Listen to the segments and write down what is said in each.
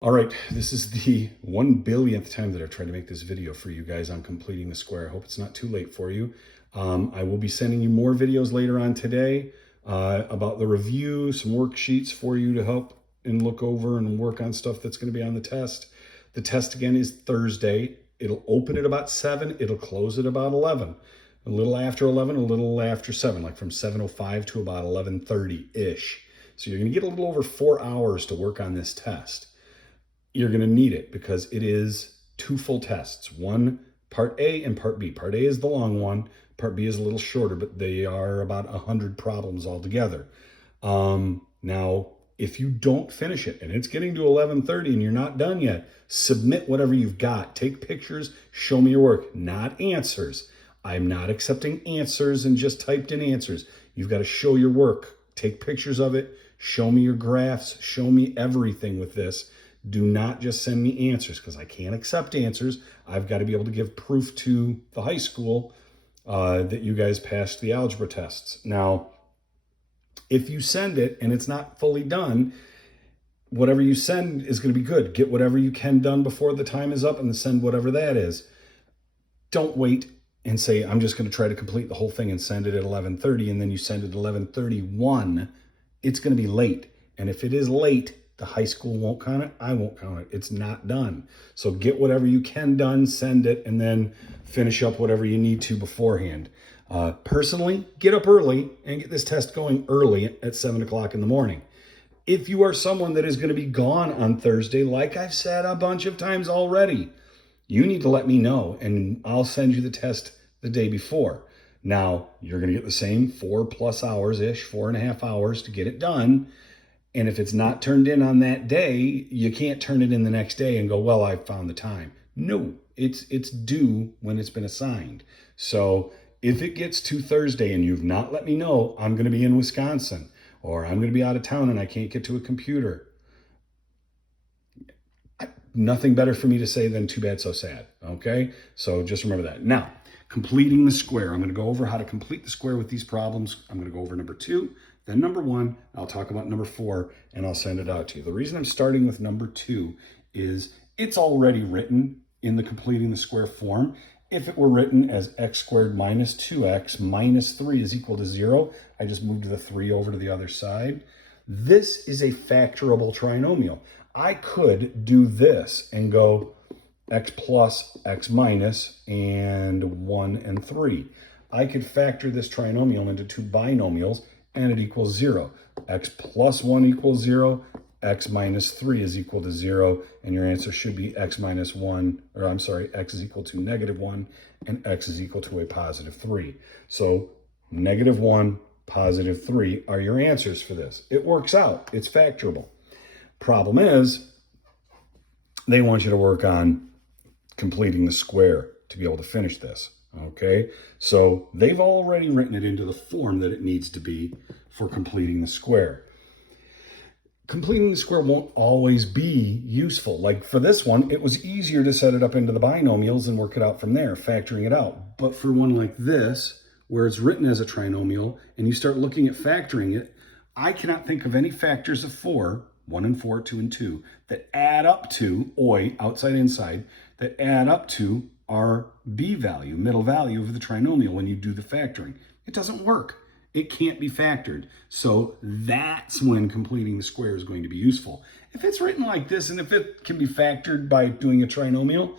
All right, this is the 1 billionth time that I've tried to make this video for you guys on completing the square. I hope it's not too late for you. I will be sending you more videos later on today about the review, some worksheets for you to help and look over and work on stuff that's going to be on the test. The test again is Thursday. It'll open at about 7. It'll close at about 11. A little after 11, a little after 7, like from 7:05 to about 11:30-ish. So you're going to get a little over 4 hours to work on this test. You're going to need it because it is 2 full tests, one part A and part B. Part A is the long one. Part B is a little shorter, but they are about 100 problems altogether. Now, if you don't finish it and it's getting to 11:30 and you're not done yet, submit whatever you've got. Take pictures, show me your work, not answers. I'm not accepting answers and just typed in answers. You've got to show your work. Take pictures of it. Show me your graphs. Show me everything with this. Do not just send me answers because I can't accept answers. I've got to be able to give proof to the high school that you guys passed the algebra tests. Now, if you send it and it's not fully done, whatever you send is going to be good. Get whatever you can done before the time is up and send whatever that is. Don't wait and say, I'm just going to try to complete the whole thing and send it at 11:30, and then you send it at 11:31. It's going to be late. And if it is late, the high school won't count it. I won't count it. It's not done. So get whatever you can done, send it, and then finish up whatever you need to beforehand. Personally, get up early and get this test going early at 7 o'clock in the morning. If you are someone that is going to be gone on Thursday, like I've said a bunch of times already, you need to let me know, and I'll send you the test the day before. Now, you're going to get the same 4+ hours-ish, 4.5 hours to get it done. And if it's not turned in on that day, you can't turn it in the next day and go, well, I found the time. No, it's due when it's been assigned. So if it gets to Thursday and you've not let me know, I'm going to be in Wisconsin, or I'm going to be out of town and I can't get to a computer. Nothing better for me to say than too bad, so sad. Okay? So just remember that. Now, completing the square. I'm going to go over how to complete the square with these problems. I'm going to go over number 2. Then number 1, I'll talk about number 4, and I'll send it out to you. The reason I'm starting with number 2 is it's already written in the completing the square form. If it were written as x squared minus 2x minus 3 is equal to 0, I just moved the 3 over to the other side. This is a factorable trinomial. I could do this and go x plus, x minus, and 1 and 3. I could factor this trinomial into 2 binomials, and it equals 0. X plus 1 equals 0. X minus 3 is equal to 0. And your answer should be x minus 1, or I'm sorry, x is equal to -1, and x is equal to a positive 3. So -1, positive 3 are your answers for this. It works out. It's factorable. Problem is, they want you to work on completing the square to be able to finish this. Okay, so they've already written it into the form that it needs to be for completing the square. Completing the square won't always be useful. Like for this one, it was easier to set it up into the binomials and work it out from there, factoring it out. But for one like this, where it's written as a trinomial, and you start looking at factoring it, I cannot think of any factors of 4, 1 and 4, 2 and 2, that add up to, oi, outside, inside, that add up to our b value, middle value of the trinomial when you do the factoring. It doesn't work. It can't be factored. So that's when completing the square is going to be useful. If it's written like this, and if it can be factored by doing a trinomial,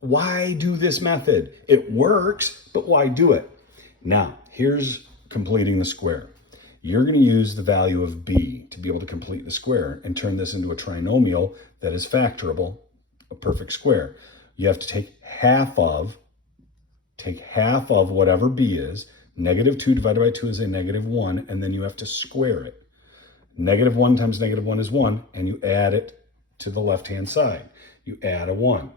why do this method? It works, but why do it? Now, here's completing the square. You're going to use the value of b to be able to complete the square and turn this into a trinomial that is factorable, a perfect square. You have to take half of whatever b is. -2 divided by 2 is a -1, and then you have to square it. -1 times -1 is 1, and you add it to the left-hand side. You add a 1,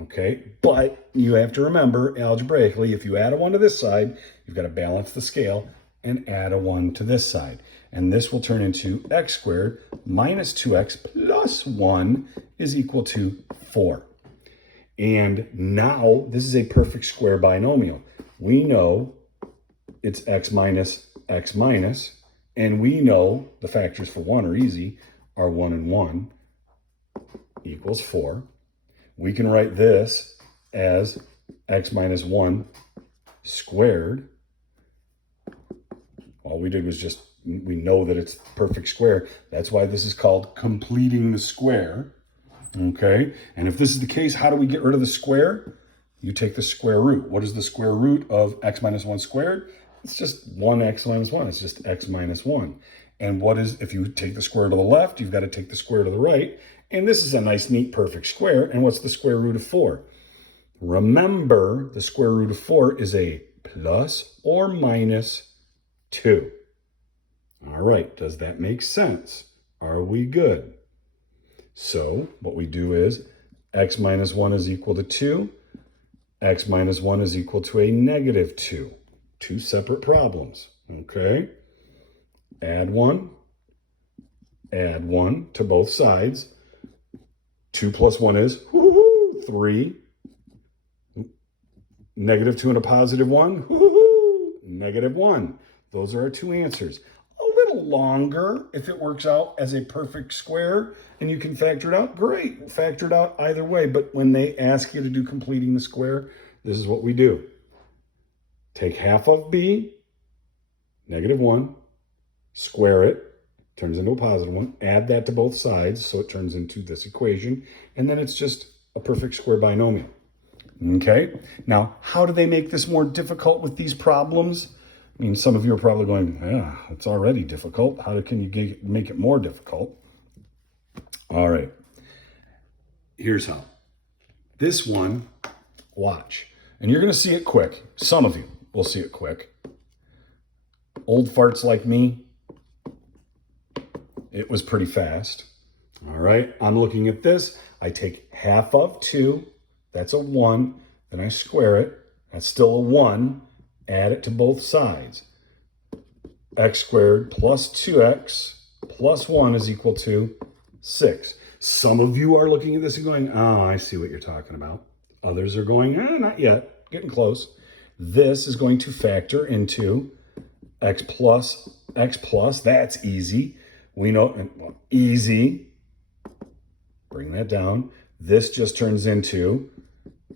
okay? But you have to remember, algebraically, if you add a 1 to this side, you've got to balance the scale and add a 1 to this side. And this will turn into x squared minus 2x plus 1 is equal to 4. And now this is a perfect square binomial. We know it's x minus, and we know the factors for 1 are easy, are 1 and 1, equals 4. We can write this as x minus 1 squared. All we did was just, we know that it's perfect square. That's why this is called completing the square. Okay, and if this is the case, how do we get rid of the square? You take the square root. What is the square root of x minus 1 squared? It's just 1x minus 1. It's just x minus 1. And what is, if you take the square to the left, you've got to take the square to the right. And this is a nice, neat, perfect square. And what's the square root of 4? Remember, the square root of 4 is a plus or minus 2. All right, does that make sense? Are we good? So what we do is x minus 1 is equal to 2. X minus 1 is equal to a negative 2. Two separate problems, okay? Add 1 to both sides. 2 plus 1 is 3. Negative 2 and a positive 1, negative 1. Those are our two answers. A little longer if it works out as a perfect square and you can factor it out, great. Factor it out either way, but when they ask you to do completing the square, this is what we do. Take half of b, negative 1, square it, turns into a positive 1, add that to both sides so it turns into this equation, and then it's just a perfect square binomial. Okay, now how do they make this more difficult with these problems? I mean, some of you are probably going, yeah, it's already difficult. How can you make it more difficult? All right, here's how. This one, watch. And you're going to see it quick. Some of you will see it quick. Old farts like me, it was pretty fast. All right, I'm looking at this. I take half of 2. That's a 1. Then I square it. That's still a 1. Add it to both sides. X squared plus 2x plus 1 is equal to 6. Some of you are looking at this and going, oh, I see what you're talking about. Others are going, not yet, getting close. This is going to factor into x plus, that's easy. We know, well, easy. Bring that down. This just turns into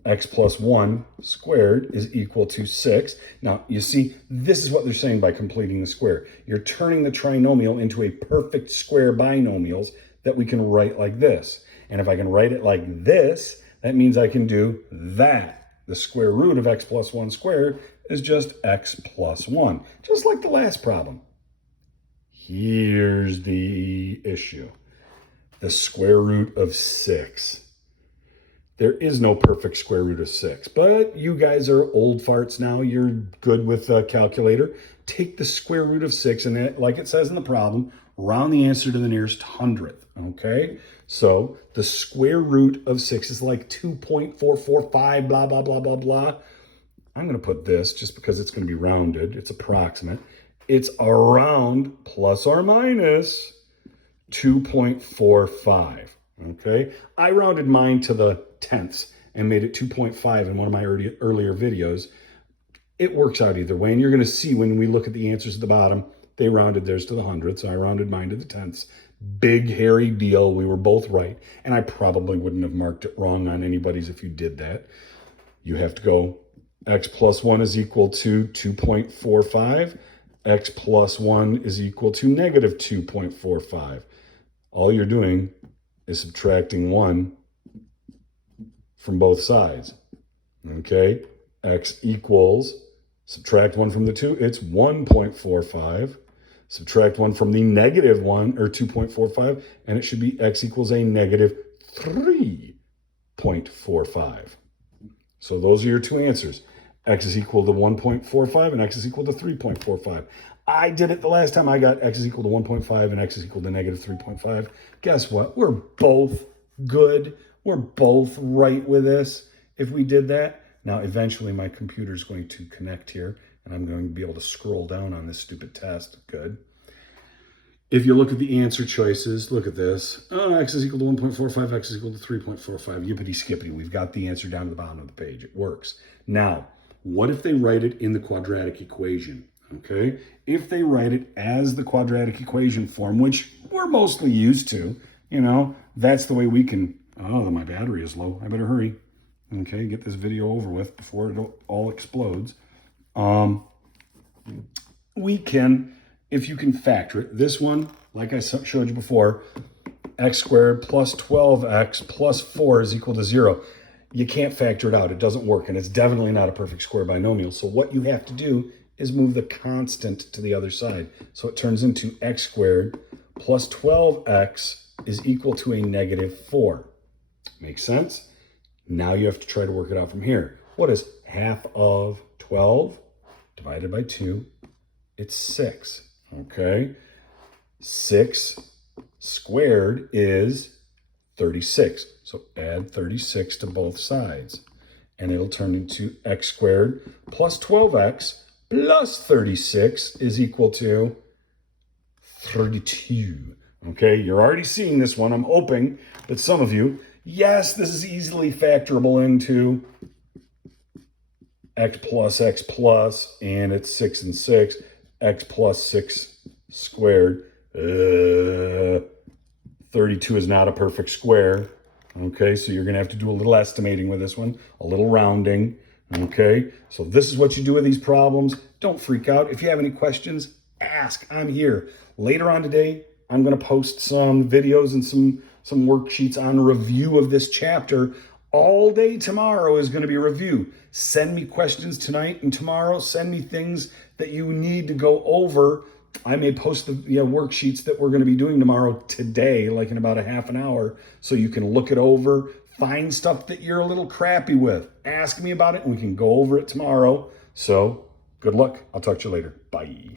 x plus 1 squared is equal to 6. Now, you see, this is what they're saying by completing the square. You're turning the trinomial into a perfect square binomials that we can write like this. And if I can write it like this, that means I can do that. The square root of x plus 1 squared is just x plus 1, just like the last problem. Here's the issue. The square root of 6. There is no perfect square root of 6, but you guys are old farts now. You're good with a calculator. Take the square root of 6 and, like it says in the problem, round the answer to the nearest hundredth, okay? So the square root of 6 is like 2.445, blah, blah, blah, blah, blah. I'm going to put this just because it's going to be rounded. It's approximate. It's around plus or minus 2.45, okay? I rounded mine to the tenths and made it 2.5 in one of my earlier videos. It works out either way, and you're going to see when we look at the answers at the bottom, they rounded theirs to the hundredths, so I rounded mine to the tenths. Big, hairy deal. We were both right, and I probably wouldn't have marked it wrong on anybody's if you did that. You have to go x plus 1 is equal to 2.45. X plus 1 is equal to negative 2.45. All you're doing is subtracting 1 from both sides, okay? X equals, subtract 1 from the 2, it's 1.45. Subtract 1 from the negative 1, or 2.45, and it should be x equals a negative 3.45. So those are your two answers. X is equal to 1.45 and x is equal to 3.45. I did it the last time. I got x is equal to 1.5 and x is equal to negative 3.5. Guess what? We're both good. We're both right with this if we did that. Now, eventually my computer's going to connect here and I'm going to be able to scroll down on this stupid test. Good. If you look at the answer choices, look at this. Oh, x is equal to 1.45, x is equal to 3.45. Yippity skippity. We've got the answer down to the bottom of the page. It works. Now, what if they write it in the quadratic equation? Okay, if they write it as the quadratic equation form, which we're mostly used to, you know, that's the way we can Oh, my battery is low. I better hurry. Okay, get this video over with before it all explodes. We can, if you can factor it, this one, like I showed you before, x squared plus 12x plus 4 is equal to 0. You can't factor it out. It doesn't work, and it's definitely not a perfect square binomial. So what you have to do is move the constant to the other side. So it turns into x squared plus 12x is equal to a negative 4. Makes sense? Now you have to try to work it out from here. What is half of 12 divided by 2? It's 6, okay? 6 squared is 36. So add 36 to both sides. And it'll turn into x squared plus 12x plus 36 is equal to 32. Okay, you're already seeing this one. I'm hoping that some of you, yes, this is easily factorable into x plus, and it's 6 and 6, x plus 6 squared. 32 is not a perfect square. Okay, so you're going to have to do a little estimating with this one, a little rounding. Okay, so this is what you do with these problems. Don't freak out. If you have any questions, ask. I'm here. Later on today, I'm going to post some videos and some worksheets on review of this chapter. All day tomorrow is going to be a review. Send me questions tonight and tomorrow. Send me things that you need to go over. I may post the worksheets that we're going to be doing tomorrow today, like in about a half an hour, so you can look it over, find stuff that you're a little crappy with. Ask me about it, and we can go over it tomorrow. So good luck. I'll talk to you later. Bye.